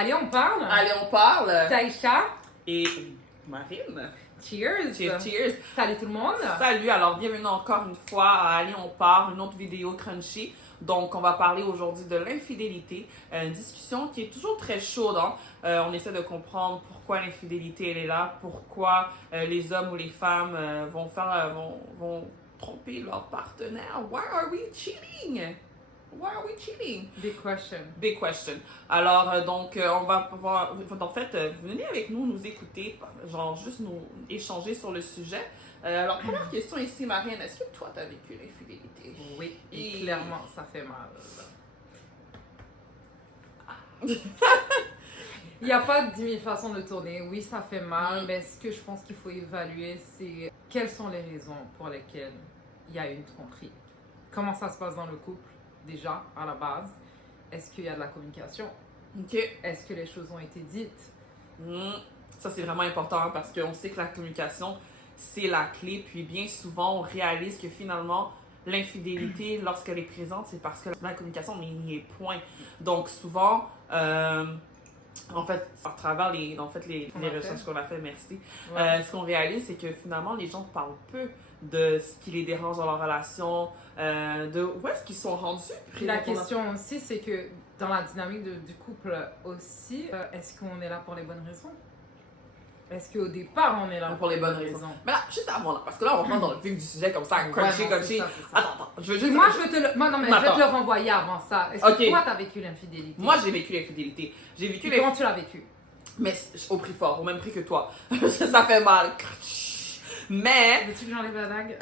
Allez, on parle. Allez, on parle. Taïcha. Et Marine. Cheers. Cheers. Salut tout le monde. Salut, alors bienvenue encore une fois à Allez, on parle, une autre vidéo crunchy. Donc, on va parler aujourd'hui de l'infidélité, une discussion qui est toujours très chaude. Hein? On essaie de comprendre pourquoi l'infidélité, elle est là, pourquoi les hommes ou les femmes vont tromper leur partenaire. Why are we cheating? Why are we cheating? Big question. Big question. Alors, on va pouvoir... En fait, venez avec nous, nous écouter, genre juste nous échanger sur le sujet. Alors, première question ici, Marine, est-ce que toi, tu as vécu l'infidélité? Oui, et clairement, ça fait mal. Il n'y a pas 10 000 façons de tourner. Oui, ça fait mal, mais ce que je pense qu'il faut évaluer, c'est quelles sont les raisons pour lesquelles il y a une tromperie. Comment ça se passe dans le couple? Déjà, à la base, est-ce qu'il y a de la communication? OK. Est-ce que les choses ont été dites? Ça, c'est vraiment important hein, parce qu'on sait que la communication, c'est la clé. Puis bien souvent, on réalise que finalement, l'infidélité, lorsqu'elle est présente, c'est parce que la communication n'y est point. Donc souvent, en fait, à travers les recherches qu'on a fait, merci, Ouais. ce qu'on réalise, c'est que finalement, les gens parlent peu de ce qui les dérange dans leur relation, de où est-ce qu'ils sont rendus. Puis la question aussi, c'est que dans la dynamique du couple aussi, est-ce qu'on est là pour les bonnes raisons? Est-ce qu'au départ, on est là pour les bonnes raisons? Mais là, juste avant, là, parce que là, on rentre dans le vif du sujet comme ça, crunchy. Attends, je veux juste... Moi, je vais te le renvoyer avant ça. Est-ce que toi, t'as vécu l'infidélité? Moi, j'ai vécu l'infidélité. Comment tu l'as vécu? Mais au prix fort, au même prix que toi. Ça fait mal. Mais... Veux-tu que j'enlève la dague?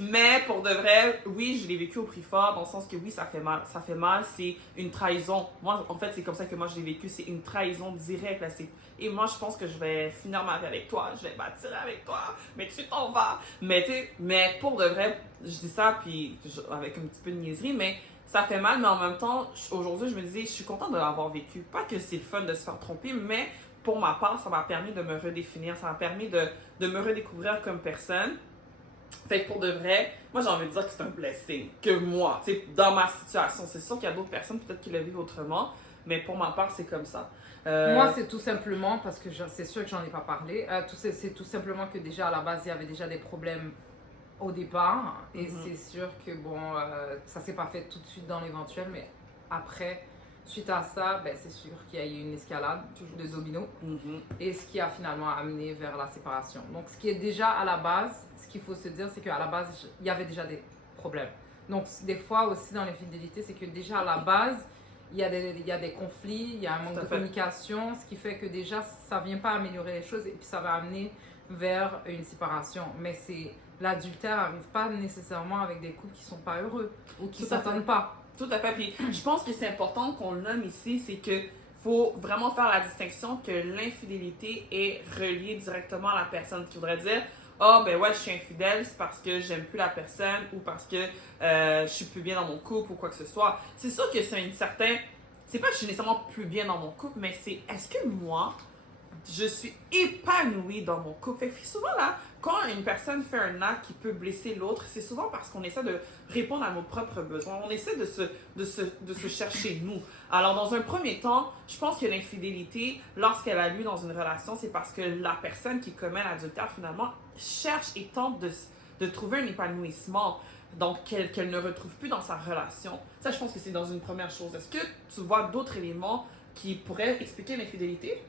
Mais pour de vrai, oui, je l'ai vécu au prix fort, dans le sens que oui, ça fait mal. Ça fait mal, c'est une trahison. Moi, en fait, c'est comme ça que moi, je l'ai vécu. C'est une trahison directe. Là. Et moi, je pense que je vais finir ma vie avec toi. Je vais bâtir avec toi. Mais tu t'en vas. Mais tu sais, mais pour de vrai, je dis ça, puis avec un petit peu de niaiserie, mais ça fait mal. Mais en même temps, aujourd'hui, je me disais, je suis contente de l'avoir vécu. Pas que c'est le fun de se faire tromper, mais pour ma part, ça m'a permis de me redéfinir. Ça m'a permis de me redécouvrir comme personne. Fait que pour de vrai, moi j'ai envie de dire que c'est un blessing. Que moi, tu sais, dans ma situation, c'est sûr qu'il y a d'autres personnes peut-être qui le vivent autrement, mais pour ma part, c'est comme ça. Moi, c'est tout simplement, parce que c'est sûr que j'en ai pas parlé, c'est tout simplement que déjà à la base, il y avait déjà des problèmes au départ, et c'est sûr que bon, ça s'est pas fait tout de suite dans l'éventuel, mais après, suite à ça, ben, c'est sûr qu'il y a eu une escalade de domino, et ce qui a finalement amené vers la séparation. Donc, ce qui est déjà à la base, ce qu'il faut se dire, c'est qu'à la base, il y avait déjà des problèmes. Donc, des fois aussi dans l'infidélité, c'est que déjà à la base, il y a des conflits, il y a un manque de communication, ce qui fait que déjà, ça ne vient pas améliorer les choses, et puis ça va amener vers une séparation. Mais l'adultère n'arrive pas nécessairement avec des couples qui ne sont pas heureux, ou qui ne s'entendent pas. Tout à fait. Puis je pense que c'est important qu'on le nomme ici, c'est que faut vraiment faire la distinction que l'infidélité est reliée directement à la personne. Qui voudrait dire, ben ouais, je suis infidèle, c'est parce que j'aime plus la personne ou parce que je suis plus bien dans mon couple ou quoi que ce soit. C'est sûr que c'est c'est pas que je suis nécessairement plus bien dans mon couple, mais c'est est-ce que moi, je suis épanouie dans mon couple. Fait que souvent, là, quand une personne fait un acte qui peut blesser l'autre, c'est souvent parce qu'on essaie de répondre à nos propres besoins. On essaie de se chercher nous. Alors, dans un premier temps, je pense que l'infidélité, lorsqu'elle a lieu dans une relation, c'est parce que la personne qui commet l'adultère, finalement, cherche et tente de trouver un épanouissement. Donc, qu'elle ne retrouve plus dans sa relation. Ça, je pense que c'est dans une première chose. Est-ce que tu vois d'autres éléments qui pourraient expliquer l'infidélité?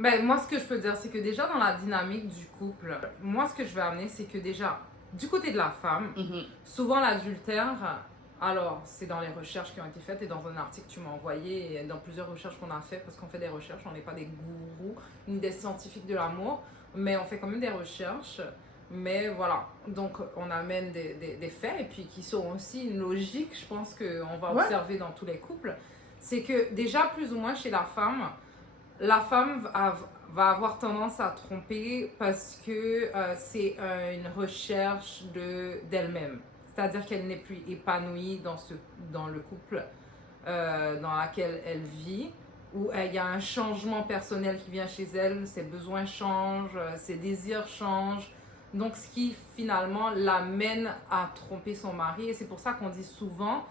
Ben, moi, ce que je peux dire, c'est que déjà dans la dynamique du couple, moi, ce que je vais amener, c'est que déjà, du côté de la femme, souvent l'adultère, alors, c'est dans les recherches qui ont été faites et dans un article que tu m'as envoyé et dans plusieurs recherches qu'on a faites, parce qu'on fait des recherches, on n'est pas des gourous ni des scientifiques de l'amour, mais on fait quand même des recherches. Mais voilà, donc on amène des faits et puis qui sont aussi une logique, je pense qu'on va observer dans tous les couples. C'est que déjà, plus ou moins chez la femme va avoir tendance à tromper parce que c'est une recherche d'elle-même. C'est-à-dire qu'elle n'est plus épanouie dans le couple dans lequel elle vit, où il y a un changement personnel qui vient chez elle, ses besoins changent, ses désirs changent. Donc, ce qui finalement l'amène à tromper son mari. Et c'est pour ça qu'on dit souvent,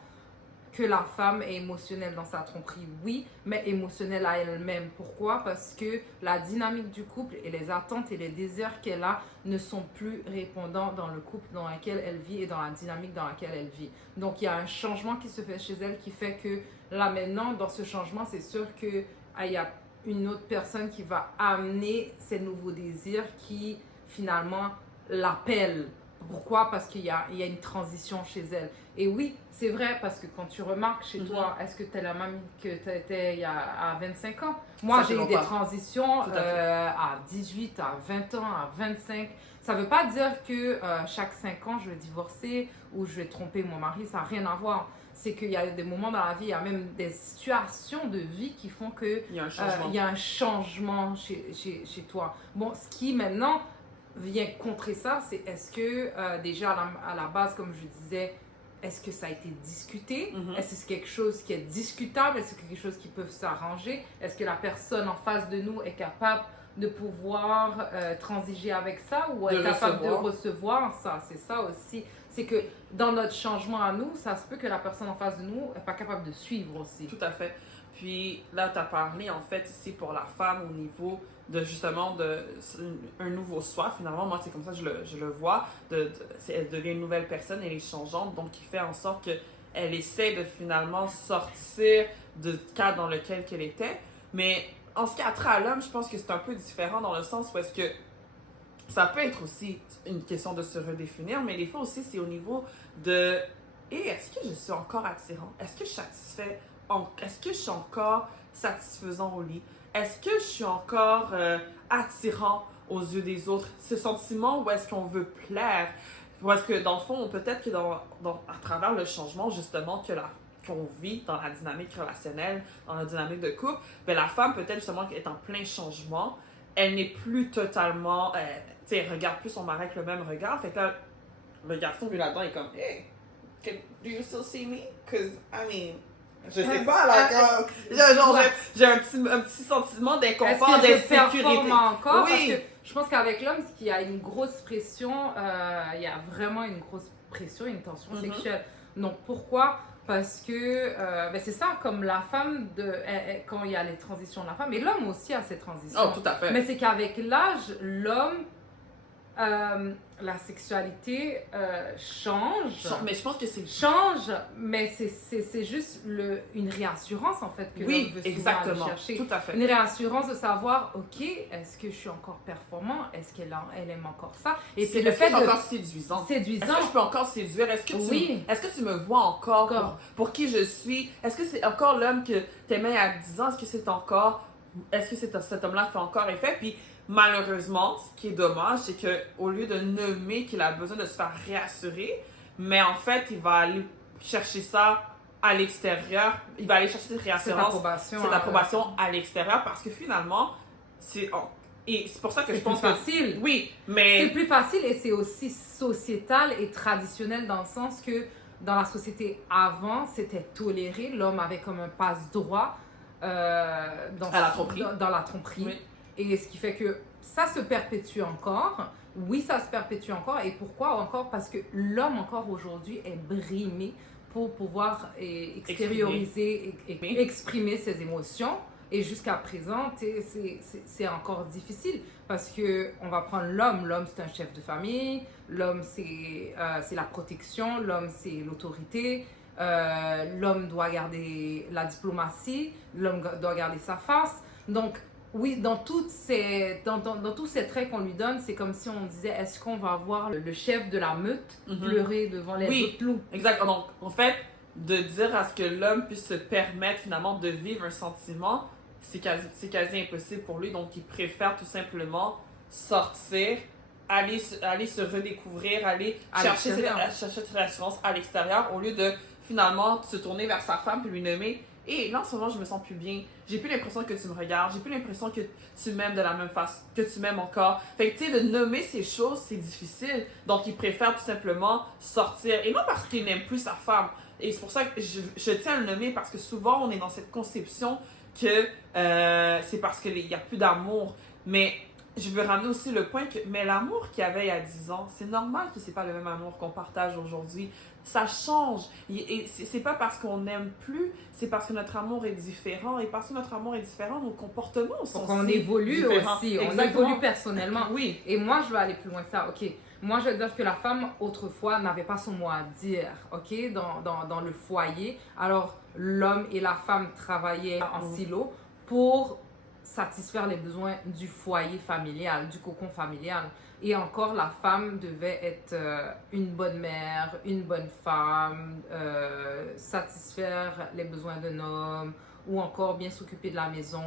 que la femme est émotionnelle dans sa tromperie, oui, mais émotionnelle à elle-même. Pourquoi? Parce que la dynamique du couple et les attentes et les désirs qu'elle a ne sont plus répondants dans le couple dans lequel elle vit et dans la dynamique dans laquelle elle vit. Donc, il y a un changement qui se fait chez elle qui fait que là, maintenant, dans ce changement, c'est sûr qu'il y a une autre personne qui va amener ces nouveaux désirs qui, finalement, l'appellent. Pourquoi? Parce qu'il y a une transition chez elle. Et oui, c'est vrai, parce que quand tu remarques chez toi, est-ce que tu es la mamie que tu étais à 25 ans? Moi, j'ai eu des transitions à 18, à 20 ans, à 25. Ça ne veut pas dire que chaque 5 ans, je vais divorcer ou je vais tromper mon mari. Ça n'a rien à voir. C'est qu'il y a des moments dans la vie, il y a même des situations de vie qui font qu'il y a un changement chez toi. Bon, ce qui maintenant vient contrer ça, c'est est-ce que déjà à la base, comme je disais, est-ce que ça a été discuté? Est-ce que c'est quelque chose qui est discutable? Est-ce que c'est quelque chose qui peut s'arranger? Est-ce que la personne en face de nous est capable de pouvoir transiger avec ça ou est capable de recevoir ça? C'est ça aussi. C'est que dans notre changement à nous, ça se peut que la personne en face de nous n'est pas capable de suivre aussi. Tout à fait. Puis là, tu as parlé en fait ici pour la femme au niveau de justement un nouveau soi. Finalement, moi, c'est comme ça que je le vois. Elle devient une nouvelle personne, elle est changeante, donc qui fait en sorte qu'elle essaie de finalement sortir du cadre dans lequel elle était. Mais en ce qui a trait à l'homme, je pense que c'est un peu différent dans le sens où est-ce que ça peut être aussi une question de se redéfinir, mais des fois aussi, c'est au niveau de est-ce que je suis encore attirant? Est-ce que je suis encore satisfaisant au lit? Est-ce que je suis encore attirant aux yeux des autres? Ce sentiment où est-ce qu'on veut plaire? Ou est-ce que dans le fond, peut-être que à travers le changement justement qu'on vit dans la dynamique relationnelle, dans la dynamique de couple, ben la femme peut-être justement est en plein changement. Elle n'est plus totalement... tu sais, elle regarde plus son mari avec le même regard. Fait que là, le garçon, lui, là-dedans, est comme, hey, do you still see me? Because, I mean, je sais pas, là, j'ai un petit sentiment d'inconfort, d'insécurité. Encore? Oui. Parce que je pense qu'avec l'homme, il y a une grosse pression, il y a vraiment une grosse pression, une tension sexuelle. Donc, pourquoi? Parce que c'est ça, comme la femme, quand il y a les transitions de la femme, et l'homme aussi a ses transitions. Oh, tout à fait. Mais c'est qu'avec l'âge, l'homme, la sexualité change. Mais je pense que c'est... Change, mais c'est juste une réassurance, en fait, que l'homme veut souvent aller chercher. Tout à fait. Une réassurance de savoir, OK, est-ce que je suis encore performant? Est-ce qu'elle aime encore ça? Et c'est le fait encore séduisant. Est-ce que je peux encore séduire? Est-ce que tu me vois encore pour qui je suis? Est-ce que c'est encore l'homme que tu aimais à 10 ans? Est-ce que cet homme-là fait encore effet? Puis malheureusement, ce qui est dommage, c'est qu'au lieu de nommer qu'il a besoin de se faire réassurer, mais en fait, il va aller chercher ça à l'extérieur. Il va aller chercher cette réassurance, cette approbation à l'extérieur parce que finalement, et c'est pour ça que je pense que... C'est plus facile. Oui, mais... C'est plus facile et c'est aussi sociétal et traditionnel dans le sens que dans la société avant, c'était toléré. L'homme avait comme un passe-droit dans la tromperie. Oui. Et ce qui fait que ça se perpétue encore. Oui, ça se perpétue encore. Et pourquoi encore? Parce que l'homme encore aujourd'hui est brimé pour pouvoir extérioriser et exprimer ses émotions. Et jusqu'à présent, c'est encore difficile parce qu'on va prendre l'homme. L'homme, c'est un chef de famille. L'homme, c'est la protection. L'homme, c'est l'autorité. L'homme doit garder la diplomatie. L'homme doit garder sa face. Donc, oui, dans tous ces traits qu'on lui donne, c'est comme si on disait, est-ce qu'on va voir le chef de la meute pleurer devant les autres loups? Exact. Donc, en fait, de dire à ce que l'homme puisse se permettre finalement de vivre un sentiment, c'est quasi impossible pour lui. Donc, il préfère tout simplement sortir, aller se redécouvrir, aller chercher cette rassurance à l'extérieur au lieu de finalement se tourner vers sa femme et lui nommer. Et là, en ce moment, je me sens plus bien. J'ai plus l'impression que tu me regardes. J'ai plus l'impression que tu m'aimes de la même façon, que tu m'aimes encore. Fait que, tu sais, de nommer ces choses, c'est difficile. Donc, il préfère tout simplement sortir. Et non parce qu'il n'aime plus sa femme. Et c'est pour ça que je tiens à le nommer parce que souvent, on est dans cette conception que c'est parce qu'il n'y a plus d'amour. Mais je veux ramener aussi le point que, mais l'amour qu'il y avait il y a 10 ans, c'est normal que c'est pas le même amour qu'on partage aujourd'hui. Ça change. Et c'est pas parce qu'on n'aime plus, c'est parce que notre amour est différent. Et parce que notre amour est différent, nos comportements sont Donc, on évolue différents. aussi. Exactement. On évolue personnellement. Oui. Et moi, je vais aller plus loin que ça. OK. Moi, je veux dire que la femme, autrefois, n'avait pas son mot à dire, OK, dans le foyer. Alors, l'homme et la femme travaillaient en silo pour satisfaire les besoins du foyer familial, du cocon familial. Et encore, la femme devait être une bonne mère, une bonne femme, satisfaire les besoins d'un homme, ou encore bien s'occuper de la maison.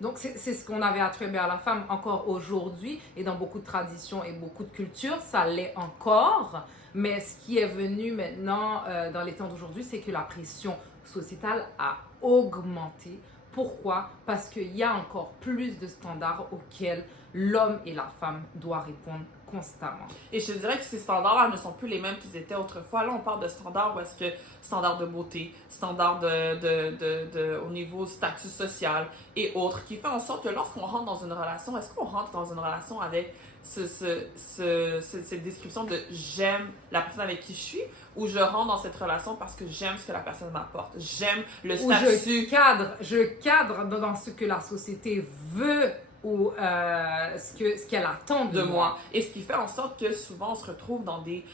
Donc, c'est ce qu'on avait attribué à la femme encore aujourd'hui, et dans beaucoup de traditions et beaucoup de cultures, ça l'est encore. Mais ce qui est venu maintenant dans les temps d'aujourd'hui, c'est que la pression sociétale a augmenté. Pourquoi? Parce qu'il y a encore plus de standards auxquels l'homme et la femme doivent répondre constamment. Et je te dirais que ces standards-là ne sont plus les mêmes qu'ils étaient autrefois. Là, on parle de standards où est-ce que standards de beauté, standards au niveau statut social et autres, qui fait en sorte que lorsqu'on rentre dans une relation, est-ce qu'on rentre dans une relation avec cette description de j'aime la personne avec qui je suis, ou je rentre dans cette relation parce que j'aime ce que la personne m'apporte, j'aime le statut. Ou je cadre dans ce que la société veut ou ce qu'elle attend de moi. Et ce qui fait en sorte que souvent on se retrouve dans des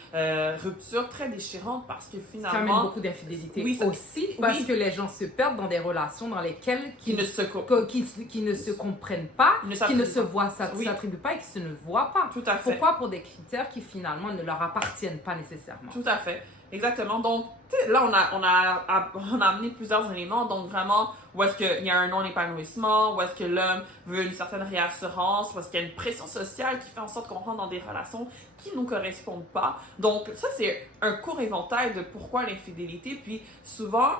ruptures très déchirantes parce que finalement... Ça amène beaucoup d'infidélité aussi, parce que les gens se perdent dans des relations dans lesquelles qui ne se comprennent pas, qui ne se voient, s'attribuent pas et qui ne se voient pas. Tout à fait. Pourquoi? Pour des critères qui finalement ne leur appartiennent pas nécessairement. Tout à fait. Exactement. Donc, là, on a amené plusieurs éléments. Donc, vraiment, où est-ce qu'il y a un non-épanouissement, où est-ce que l'homme veut une certaine réassurance, où est-ce qu'il y a une pression sociale qui fait en sorte qu'on rentre dans des relations qui ne nous correspondent pas. Donc, ça, c'est un court éventail de pourquoi l'infidélité. Puis, souvent,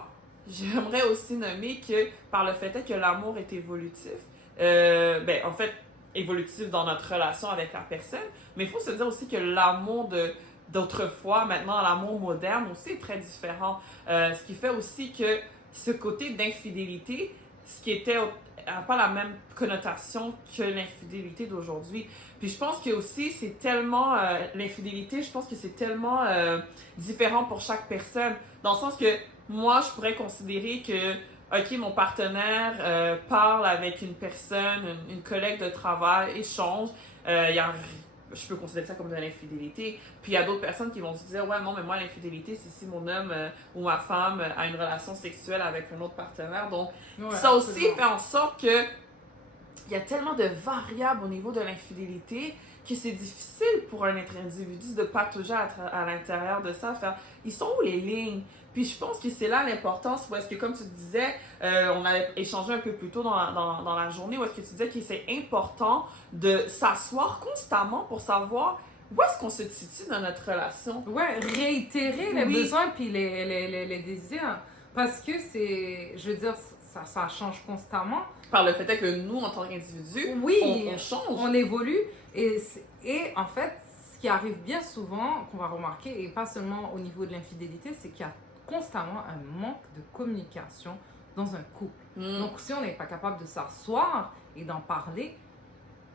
j'aimerais aussi nommer que par le fait que l'amour est évolutif, en fait, évolutif dans notre relation avec la personne, mais il faut se dire aussi que l'amour d'autrefois, maintenant l'amour moderne aussi est très différent. Ce qui fait aussi que ce côté d'infidélité, ce qui était n'a pas la même connotation que l'infidélité d'aujourd'hui. Puis je pense que aussi c'est tellement l'infidélité, je pense que c'est tellement différent pour chaque personne, dans le sens que moi je pourrais considérer que OK, mon partenaire parle avec une personne, une collègue de travail, échange, je peux considérer ça comme de l'infidélité. Puis il y a d'autres personnes qui vont se dire, ouais, non, mais moi, l'infidélité, c'est si mon homme ou ma femme a une relation sexuelle avec un autre partenaire. Donc, ça aussi fait en sorte que il y a tellement de variables au niveau de l'infidélité que c'est difficile pour un être individu de ne pas toujours être à l'intérieur de ça. Faire, ils sont où les lignes? Puis je pense que c'est là l'importance, où est-ce que, comme tu disais, on avait échangé un peu plus tôt dans la journée, où est-ce que tu disais que c'est important de s'asseoir constamment pour savoir où est-ce qu'on se situe dans notre relation. Ouais, réitérer les besoins puis les désirs. Parce que c'est, je veux dire, ça change constamment. Par le fait que nous, en tant qu'individus, on change. On évolue. Et en fait, ce qui arrive bien souvent, qu'on va remarquer, et pas seulement au niveau de l'infidélité, c'est qu'il y a constamment un manque de communication dans un couple. Donc, si on n'est pas capable de s'asseoir et d'en parler,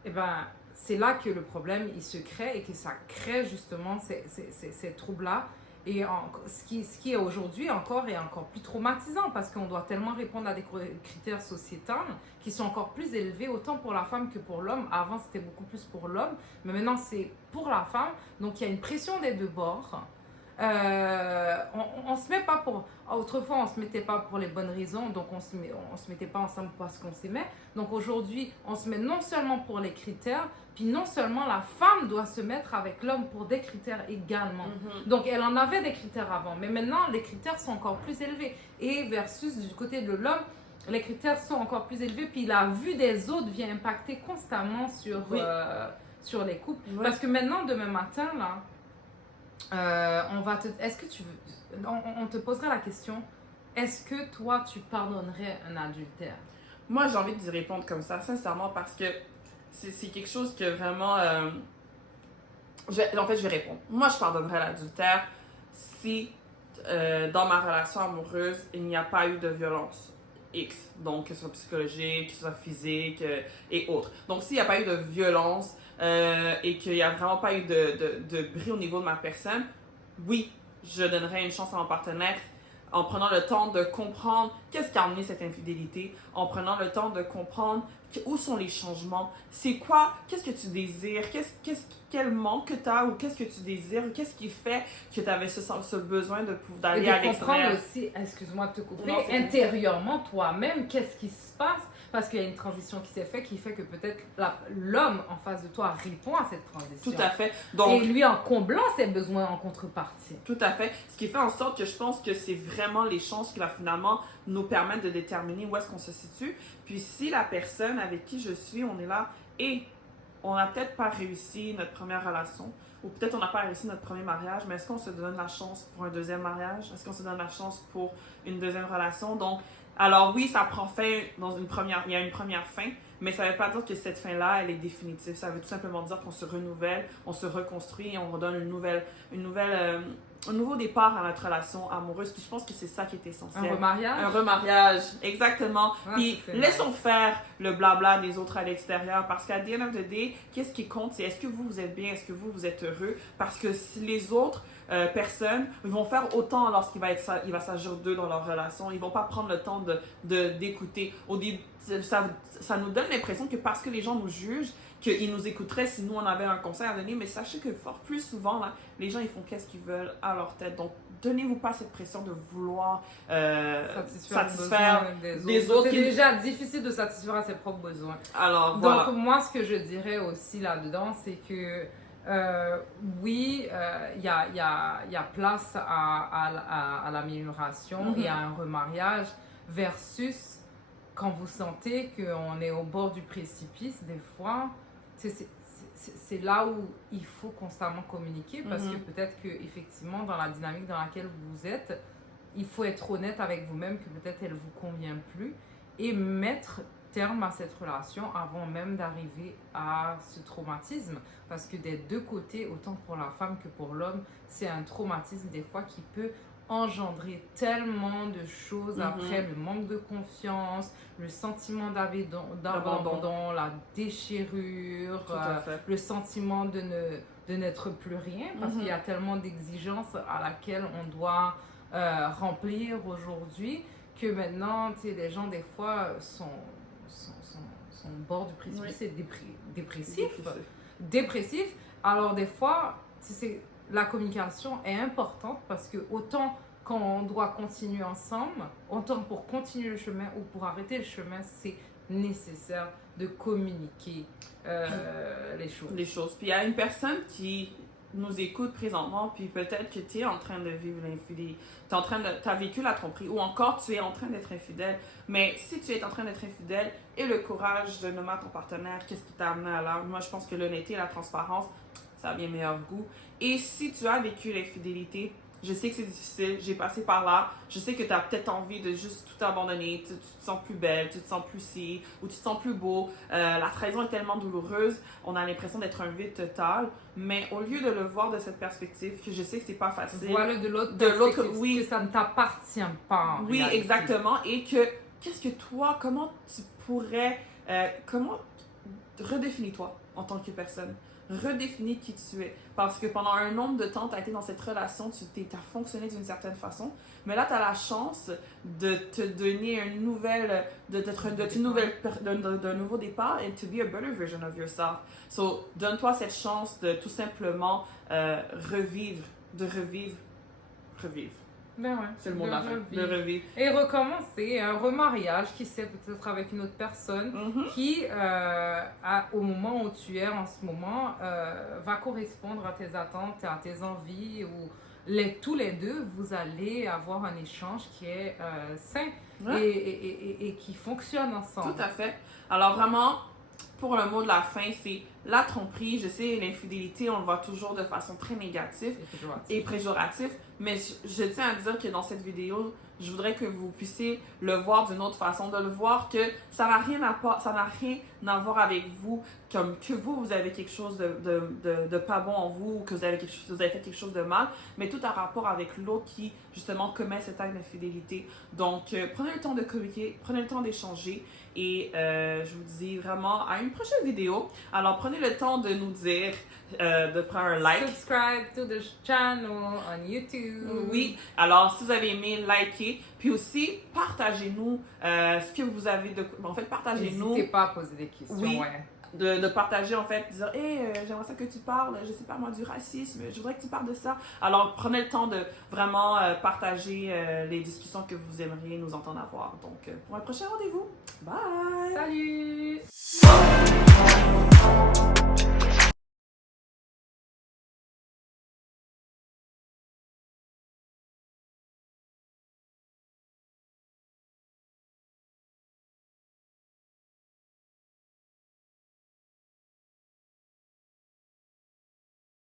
eh ben, c'est là que le problème, il se crée et que ça crée justement ces troubles-là. Et ce qui est aujourd'hui encore plus traumatisant parce qu'on doit tellement répondre à des critères sociétals qui sont encore plus élevés autant pour la femme que pour l'homme. Avant, c'était beaucoup plus pour l'homme, mais maintenant, c'est pour la femme. Donc, il y a une pression des deux bords. On se met pas pour... Autrefois, on se mettait pas pour les bonnes raisons, donc on se mettait pas ensemble parce qu'on s'aimait. Donc aujourd'hui, on se met non seulement pour les critères, puis non seulement la femme doit se mettre avec l'homme pour des critères également. Donc elle en avait des critères avant, mais maintenant les critères sont encore plus élevés. Et versus du côté de l'homme, les critères sont encore plus élevés, puis la vue des autres vient impacter constamment sur les couples. Parce que maintenant, demain matin, là, est-ce que tu veux, on te posera la question, est-ce que toi tu pardonnerais un adultère? Moi j'ai envie d'y répondre comme ça, sincèrement, parce que c'est quelque chose que vraiment en fait je vais répondre. Moi je pardonnerais l'adultère si dans ma relation amoureuse il n'y a pas eu de violence. X. Donc, que ce soit psychologique, que ce soit physique et autres. Donc, s'il n'y a pas eu de violence et qu'il n'y a vraiment pas eu de bris au niveau de ma personne, oui, je donnerais une chance à mon partenaire en prenant le temps de comprendre qu'est-ce qui a amené cette infidélité, en prenant le temps de comprendre où sont les changements, c'est quoi, qu'est-ce que tu désires, quel manque que tu as ou qu'est-ce que tu désires, qu'est-ce qui fait que tu avais ce besoin d'aller à l'extérieur. Et de comprendre aussi, excuse-moi de te couper, intérieurement, toi-même, qu'est-ce qui se passe? Parce qu'il y a une transition qui s'est faite qui fait que peut-être l'homme en face de toi répond à cette transition. Tout à fait. Donc, et lui en comblant ses besoins en contrepartie. Tout à fait. Ce qui fait en sorte que je pense que c'est vraiment les chances qui va finalement nous permettre de déterminer où est-ce qu'on se situe. Puis si la personne avec qui je suis, on est là et on n'a peut-être pas réussi notre première relation, ou peut-être on n'a pas réussi notre premier mariage, mais est-ce qu'on se donne la chance pour un deuxième mariage? Est-ce qu'on se donne la chance pour une deuxième relation? Donc, alors oui, ça prend fin il y a une première fin, mais ça ne veut pas dire que cette fin-là, elle est définitive. Ça veut tout simplement dire qu'on se renouvelle, on se reconstruit et on redonne un nouveau départ à notre relation amoureuse. Puis je pense que c'est ça qui est essentiel. Un remariage? Un remariage, exactement. Ah, puis laissons faire le blabla des autres à l'extérieur parce qu'à the end of the day, qu'est-ce qui compte, c'est est-ce que vous êtes bien, est-ce que vous êtes heureux? Parce que si les autres personnes vont faire autant lorsqu'il va s'agir d'eux dans leur relation. Ils vont pas prendre le temps d'écouter. Au début, ça nous donne l'impression que parce que les gens nous jugent, qu'ils nous écouteraient si nous on avait un conseil à donner, mais sachez que fort plus souvent, là, les gens ils font qu'est-ce qu'ils veulent à leur tête. Donc, donnez-vous pas cette pression de vouloir satisfaire des autres. C'est déjà difficile de satisfaire ses propres besoins. Alors, voilà. Donc, moi, ce que je dirais aussi là-dedans, c'est que oui, il y a place à l'amélioration et à un remariage versus quand vous sentez qu'on est au bord du précipice, des fois, c'est là où il faut constamment communiquer parce que peut-être qu'effectivement, dans la dynamique dans laquelle vous êtes, il faut être honnête avec vous-même que peut-être elle ne vous convient plus et mettre terme à cette relation avant même d'arriver à ce traumatisme. Parce que des deux côtés, autant pour la femme que pour l'homme, c'est un traumatisme des fois qui peut engendrer tellement de choses après, le manque de confiance, le sentiment d'abandon, la déchirure, le sentiment de n'être plus rien parce qu'il y a tellement d'exigences à laquelle on doit remplir aujourd'hui que maintenant, tu sais, les gens des fois sont au bord du précipice, c'est dépressif. Alors des fois, la communication est importante parce que autant quand on doit continuer ensemble, autant pour continuer le chemin ou pour arrêter le chemin, c'est nécessaire de communiquer les choses. Puis il y a une personne qui nous écoute présentement, puis peut-être que tu es en train de vivre l'infidélité, tu as vécu la tromperie, ou encore tu es en train d'être infidèle. Mais si tu es en train d'être infidèle, et le courage de nommer à ton partenaire, qu'est-ce qui t'a amené à là? Moi, je pense que l'honnêteté et la transparence, ça a bien meilleur goût. Et si tu as vécu l'infidélité, je sais que c'est difficile, j'ai passé par là, je sais que tu as peut-être envie de juste tout abandonner, tu te sens plus belle, tu te sens plus si, ou tu te sens plus beau, la trahison est tellement douloureuse, on a l'impression d'être un vide total, mais au lieu de le voir de cette perspective, que je sais que c'est pas facile, voilà de l'autre oui, que ça ne t'appartient pas. Oui, réalité. Exactement, et que, qu'est-ce que toi, comment tu pourrais, redéfinis-toi en tant que personne. Redéfinis qui tu es. Parce que pendant un nombre de temps, tu as été dans cette relation, tu as fonctionné d'une certaine façon, mais là, tu as la chance de te donner un nouveau départ and to be a better version of yourself. So, donne-toi cette chance de tout simplement revivre. Ben ouais, c'est le mot d'affaire. De revivre. Et recommencer un remariage qui sait peut-être avec une autre personne qui, au moment où tu es en ce moment, va correspondre à tes attentes, à tes envies, ou tous les deux, vous allez avoir un échange qui est sain et qui fonctionne ensemble. Tout à fait. Alors vraiment, pour le mot de la fin, c'est la tromperie, je sais, l'infidélité, on le voit toujours de façon très négative et péjorative, mais je tiens à dire que dans cette vidéo, je voudrais que vous puissiez le voir d'une autre façon, de le voir que ça n'a rien à voir avec vous, comme que vous avez quelque chose de pas bon en vous, ou que vous avez fait quelque chose de mal, mais tout a rapport avec l'autre qui, justement, commet cet acte d'infidélité. Donc, prenez le temps de communiquer, prenez le temps d'échanger, et je vous dis vraiment à une prochaine vidéo. Alors, prenez le temps de nous dire, de prendre un like. Subscribe to the channel on YouTube. Oui, alors si vous avez aimé, likez. Puis aussi, partagez-nous ce que vous avez de... En fait, partagez-nous... N'hésitez pas à poser des questions, oui, ouais. De partager, en fait, de dire « Hey, j'aimerais ça que tu parles, je sais pas moi, du racisme, je voudrais que tu parles de ça. » Alors, prenez le temps de vraiment partager les discussions que vous aimeriez nous entendre avoir. Donc, pour un prochain rendez-vous. Bye! Salut!